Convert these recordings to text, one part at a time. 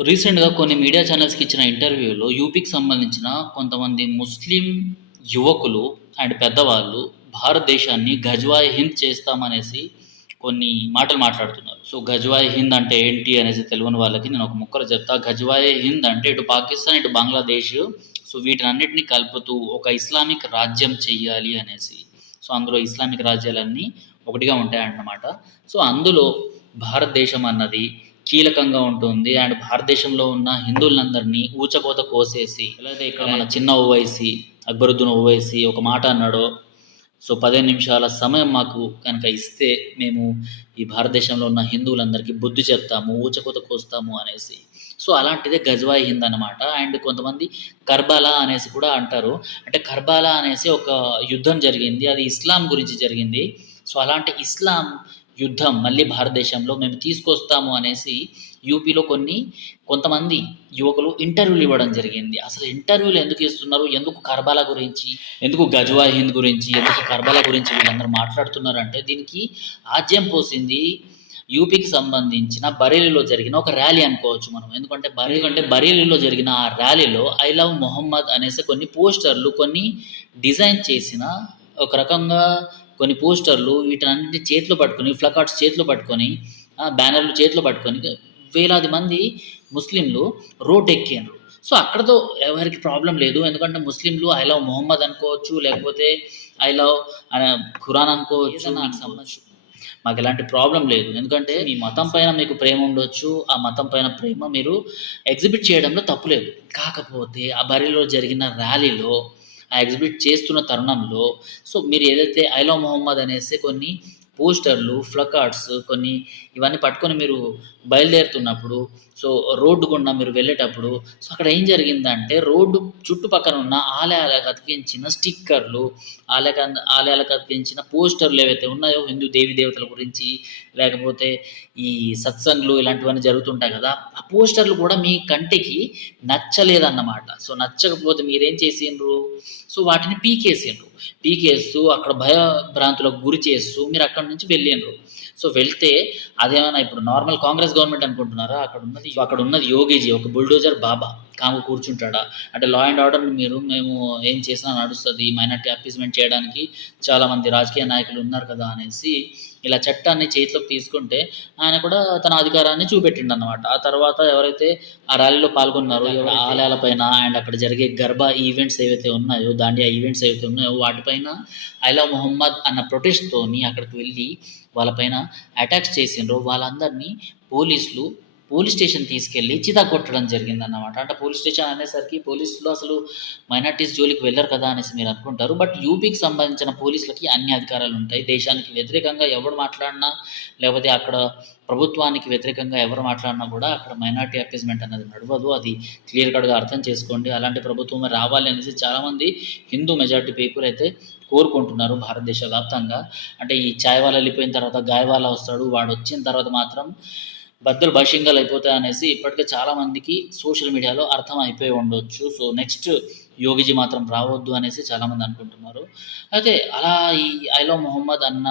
రీసెంట్‌గా కొన్ని మీడియా ఛానల్స్‌కి ఇచ్చిన ఇంటర్వ్యూలో యూపీకి సంబంధించిన కొంతమంది ముస్లిం యువకులు అండ్ పెద్దవాళ్ళు భారతదేశాన్ని గజ్వాయ్ హింద్ చేస్తామనేసి కొన్ని మాటలు మాట్లాడుతున్నారు. సో, గజ్వాయ్ హింద్ అంటే ఏంటి అనేసి తెలియని వాళ్ళకి నేను ఒక ముక్కలు చెప్తా. గజ్వాయ్ హింద్ అంటే ఇటు పాకిస్తాన్, ఇటు బంగ్లాదేశ్ సో, వీటినన్నిటిని కలుపుతూ ఒక ఇస్లామిక్ రాజ్యం చెయ్యాలి అనేసి. సో, అందులో ఇస్లామిక్ రాజ్యాలన్నీ ఒకటిగా ఉంటాయన్నమాట. సో, అందులో భారతదేశం అన్నది కీలకంగా ఉంటుంది. అండ్ భారతదేశంలో ఉన్న హిందువులందరినీ ఊచకోత కోసేసి ఎలా అయితే ఇక్కడ మన చిన్న ఓవైసీ, అక్బరుద్దీన్ ఓవైసీ ఒక మాట అన్నాడో, సో, 15 నిమిషాల సమయం మాకు గనక ఇస్తే మేము ఈ భారతదేశంలో ఉన్న హిందువులందరికీ బుద్ధి చెప్తాము, ఊచకోత కోస్తాము అనేసి. సో, అలాంటిదే గజ్వాయ్ హింద్ అన్నమాట. అండ్ కొంతమంది కర్బలా అనేసి కూడా అంటారు. అంటే కర్బలా అనేసి ఒక యుద్ధం జరిగింది. అది ఇస్లాం గురించి జరిగింది. సో, అలాంటి ఇస్లాం యుద్ధం మళ్ళీ భారతదేశంలో మేము తీసుకొస్తాము అనేసి యూపీలో కొన్ని కొంతమంది యువకులు ఇంటర్వ్యూలు ఇవ్వడం జరిగింది. అసలు ఇంటర్వ్యూలు ఎందుకు ఇస్తున్నారు? ఎందుకు కర్బలా గురించి, ఎందుకు గజ్వా హింద్ గురించి, ఎందుకు కర్బలా గురించి వీళ్ళందరూ మాట్లాడుతున్నారు అంటే దీనికి ఆజ్యం పోసింది యూపీకి సంబంధించిన బరేలీలో జరిగిన ఒక ర్యాలీ అనుకోవచ్చు మనం. ఎందుకంటే ఎందుకంటే బరేలీలో జరిగిన ఆ ర్యాలీలో ఐ లవ్ మొహమ్మద్ అనేసి కొన్ని పోస్టర్‌లు కొన్ని డిజైన్ చేసిన ఒక రకంగా కొన్ని పోస్టర్‌లు వీటన్నిటిని చేతిలో పట్టుకొని, ప్లకార్డ్స్ చేతిలో పట్టుకొని, బ్యానర్‌లు చేతిలో పట్టుకొని వేలాది మంది ముస్లింలు రోడ్డెక్కిండ్రు. సో, అక్కడితో ఎవరికీ ప్రాబ్లమ్ లేదు. ఎందుకంటే ముస్లింలు ఐ లవ్ మొహమ్మద్ అనుకోవచ్చు, లేకపోతే ఐ లవ్ ఖురాన్ అనుకోవచ్చు. నాకు సంబంధించి మాకు ఎలాంటి ప్రాబ్లమ్ లేదు. ఎందుకంటే మీ మతం పైన మీకు ప్రేమ ఉండొచ్చు. ఆ మతం పైన ప్రేమ మీరు ఎగ్జిబిట్ చేయడంలో తప్పు లేదు. కాకపోతే ఆ బరేలీలో జరిగిన ర్యాలీలో ఆ ఎగ్జిబిట్ చేస్తున్న తరుణంలో సో, మీరు ఏదైతే ఐ లవ్ మొహమ్మద్ అనేసి కొన్ని పోస్టర్‌లు, ఫ్లకార్డ్స్ కొన్ని ఇవన్నీ పట్టుకొని మీరు బయలుదేరుతున్నప్పుడు సో, రోడ్డు గుండా మీరు వెళ్ళేటప్పుడు సో, అక్కడ ఏం జరిగిందంటే రోడ్డు చుట్టుపక్కన ఉన్న ఆలయాలకు అతికించిన స్టిక్కర్‌లు, ఆలయ ఆలయాలకు అతికించిన పోస్టర్‌లు ఏవైతే ఉన్నాయో హిందూ దేవి దేవతల గురించి, లేకపోతే ఈ సత్సంగ్‌లు ఇలాంటివన్నీ జరుగుతుంటాయి కదా! ఆ పోస్టర్‌లు కూడా మీ కంటికి నచ్చలేదన్నమాట. సో, నచ్చకపోతే మీరేం చేసిండ్రు? సో, వాటిని పీకేసిండ్రు. పీకేస్తూ అక్కడ భయభ్రాంతులకు గురి చేస్తూ మీరు అక్కడ నుంచి వెళ్ళిండ్రు. సో, వెళ్తే అదేమైనా ఇప్పుడు నార్మల్ కాంగ్రెస్ గవర్నమెంట్ అనుకుంటున్నారా? అక్కడ ఉన్నది అక్కడ ఉన్నది యోగీజీ ఒక బుల్డోజర్ బాబా. కామ్‌గా కూర్చుంటాడా? అంటే లా అండ్ ఆర్డర్‌ని మీరు మేము ఏం చేసినా నడుస్తది. మైనారిటీ అప్పీస్‌మెంట్ చేయడానికి చాలామంది రాజకీయ నాయకులు ఉన్నారు కదా! అనేసి ఇలా చట్టాన్ని చేతిలోకి తీసుకుంటే ఆయన కూడా తన అధికారాన్ని చూపెట్టిండన్నమాట. ఆ తర్వాత ఎవరైతే ఆ ర్యాలీలో పాల్గొన్నారో ఎవరు ఆలయాల పైన అండ్ అక్కడ జరిగే గర్బా ఈవెంట్స్ ఏవైతే ఉన్నాయో, దాండియా ఈవెంట్స్ ఏవైతే ఉన్నాయో వాటిపైన ఐ లవ్ మొహమ్మద్ అన్న ప్రొటెస్ట్‌తోని అక్కడికి వెళ్ళి వాళ్ళపైన అటాక్స్ చేసిండ్రో వాళ్ళందరినీ పోలీసులు పోలీస్ స్టేషన్ తీసుకెళ్ళి చితకొట్టడం జరిగిందన్నమాట. అంటే పోలీస్ స్టేషన్ అనేసరికి పోలీసులు అసలు మైనార్టీస్ జోలికి వెళ్ళరు కదా! అనేసి మీరు అనుకుంటారు. బట్ యూపీకి సంబంధించిన పోలీసులకి అన్ని అధికారాలు ఉంటాయి. దేశానికి వ్యతిరేకంగా ఎవరు మాట్లాడినా, లేకపోతే అక్కడ ప్రభుత్వానికి వ్యతిరేకంగా ఎవరు మాట్లాడినా కూడా అక్కడ మైనార్టీ అప్పీస్‌మెంట్ అనేది నడవదు. అది క్లియర్ కట్‌గా అర్థం చేసుకోండి. అలాంటి ప్రభుత్వం రావాలి అనేసి చాలామంది హిందూ మెజారిటీ పీపుల్ అయితే కోరుకుంటున్నారు భారతదేశ వ్యాప్తంగా. అంటే ఈ ఛాయ్ వాళ్ళ వెళ్ళిపోయిన తర్వాత గాయవాల వస్తాడు వాడు వచ్చిన తర్వాత మాత్రం బద్దలు బషింగాలు అయిపోతాయి అనేసి ఇప్పటికే చాలా మందికి సోషల్ మీడియాలో అర్థం అయిపోయి ఉండొచ్చు. సో, నెక్స్ట్ యోగిజీ మాత్రం రావద్దు అనేసి చాలామంది అనుకుంటున్నారు. అయితే అలా ఈ ఐ లవ్ మొహమ్మద్ అన్న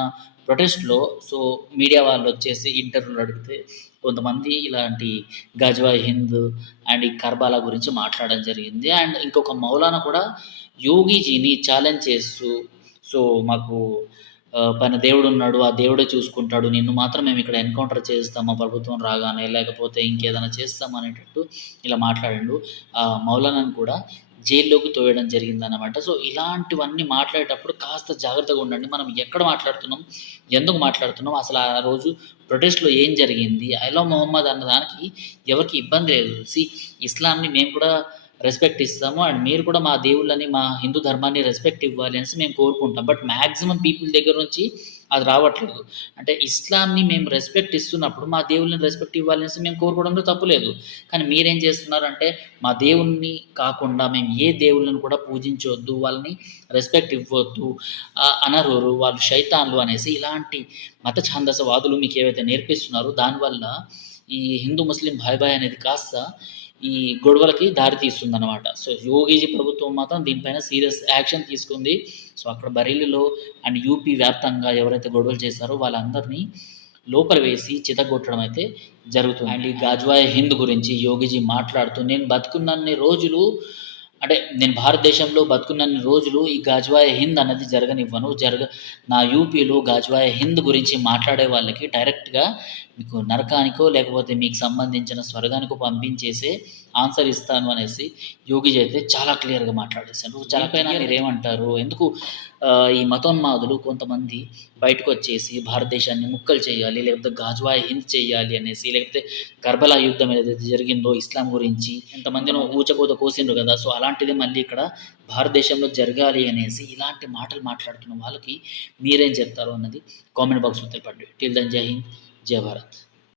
ప్రొటెస్ట్‌లో సో, మీడియా వాళ్ళు వచ్చేసి ఇంటర్వ్యూలు అడిగితే కొంతమంది ఇలాంటి గజ్వా హింద్ అండ్ ఈ గురించి మాట్లాడడం జరిగింది. అండ్ ఇంకొక మౌలానా కూడా యోగిజీని ఛాలెంజ్ చేస్తూ సో, మాకు పైన పైన దేవుడున్నాడు. ఆ దేవుడే చూసుకుంటాడు. నిన్ను మాత్రం మేము ఇక్కడ ఎన్‌కౌంటర్ చేస్తాం మా ప్రభుత్వం రాగానే. లేకపోతే ఇంకేదైనా చేస్తాం అనేటట్టు ఇలా మాట్లాడండు ఆ మౌలానాని కూడా జైల్లోకి తోయడం జరిగిందన్నమాట. సో, ఇలాంటివన్నీ మాట్లాడేటప్పుడు కాస్త జాగ్రత్తగా ఉండండి. మనం ఎక్కడ మాట్లాడుతున్నాం? ఎందుకు మాట్లాడుతున్నాం? అసలు ఆ రోజు ప్రొటెస్ట్‌లో ఏం జరిగింది? ఐ లవ్ మొహమ్మద్ అన్న దానికి ఎవరికి ఇబ్బంది లేదు. సి ఇస్లాంని మేము కూడా రెస్పెక్ట్ ఇస్తాము. అండ్ మీరు కూడా మా దేవుళ్ళని, మా హిందూ ధర్మాన్ని రెస్పెక్ట్ ఇవ్వాలి అనేసి మేము కోరుకుంటాం. బట్ మ్యాక్సిమం పీపుల్ దగ్గర నుంచి అది రావట్లేదు. అంటే ఇస్లాంని మేము రెస్పెక్ట్ ఇస్తున్నప్పుడు మా దేవుళ్ళని రెస్పెక్ట్ ఇవ్వాలి అనేసి మేము కోరుకోవడంలో తప్పులేదు కానీ మీరేం చేస్తున్నారంటే మా దేవుణ్ణి కాకుండా మేము ఏ దేవుళ్ళని కూడా పూజించవద్దు వాళ్ళని రెస్పెక్ట్ ఇవ్వద్దు అనర్హులు, వాళ్ళు శైతాన్లు అనేసి ఇలాంటి మత ఛాందసవాదులు మీకు ఏవైతే నేర్పిస్తున్నారో దానివల్ల ఈ హిందూ ముస్లిం భాయ్ భాయ్ అనేది కాస్త ఈ గొడవలకి దారి తీస్తుందన్నమాట. సో, యోగిజీ ప్రభుత్వం మాత్రం దీనిపైన సీరియస్ యాక్షన్ తీసుకుంది. సో, అక్కడ బరేలీలో అండ్ యూపీ వ్యాప్తంగా ఎవరైతే గొడవలు చేశారో వాళ్ళందరినీ లోపల వేసి చితగొట్టడం అయితే జరుగుతుంది అండ్ ఈ గాజ్వాయ్ హింద్ గురించి యోగిజీ మాట్లాడుతూ నేను బతుకున్నన్ని రోజులు అంటే నేను భారతదేశంలో బతుకున్నన్ని రోజులు ఈ గాజ్వాయ్ హింద్ అన్నది జరగనివ్వను జరగ నా యూపీలో గాజ్వాయ్ హింద్ గురించి మాట్లాడే వాళ్ళకి డైరెక్ట్గా మీకు నరకానికో లేకపోతే మీకు సంబంధించిన స్వర్గానికో పంపించేసే ఆన్సర్ ఇస్తాను అనేసి యోగిజీ అయితే చాలా క్లియర్గా మాట్లాడేశారు. చాలా పైన మీరు ఏమంటారు ఎందుకు ఈ మతోన్మాదులు కొంతమంది బయటకు వచ్చేసి భారతదేశాన్ని ముక్కలు చేయాలి లేకపోతే గాజ్వాయ్ హింద్ చేయాలి అనేసి లేకపోతే కర్బలా యుద్ధం ఏదైతే జరిగిందో ఇస్లాం గురించి ఎంతమందినో ఊచకోత కోసిండ్రు కదా సో అలాంటిది మళ్ళీ ఇక్కడ భారతదేశంలో జరగాలి అనేసి ఇలాంటి మాటలు మాట్లాడుతున్న వాళ్ళకి మీరేం చెప్తారు అన్నది కామెంట్ బాక్స్లో తెలపండి. టిల్ దన్ జై హింద్ జై భారత్.